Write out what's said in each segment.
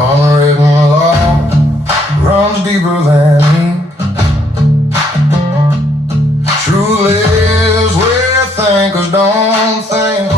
Unwritten law runs deeper than ink. Truth lives where thinkers don't think.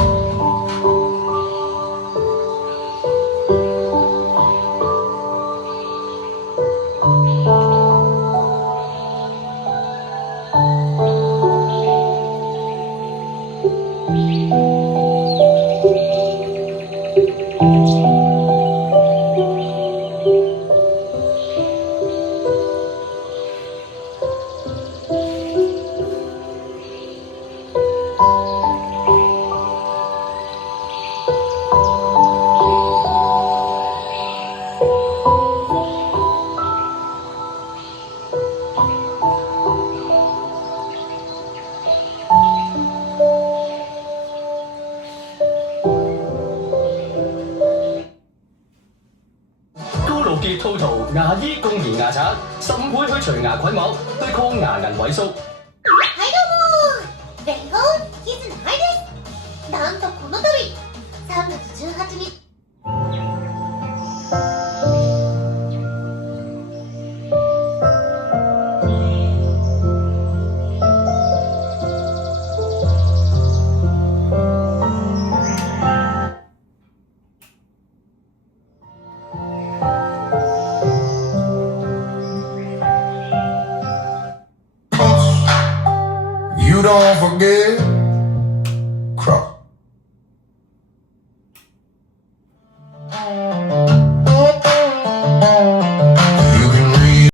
套圖牙醫共研牙刷，15倍去除牙菌膜，對抗牙齦萎縮。はいどうもレイホー絆愛です。なんとこの度3月18日You don't forget, cross.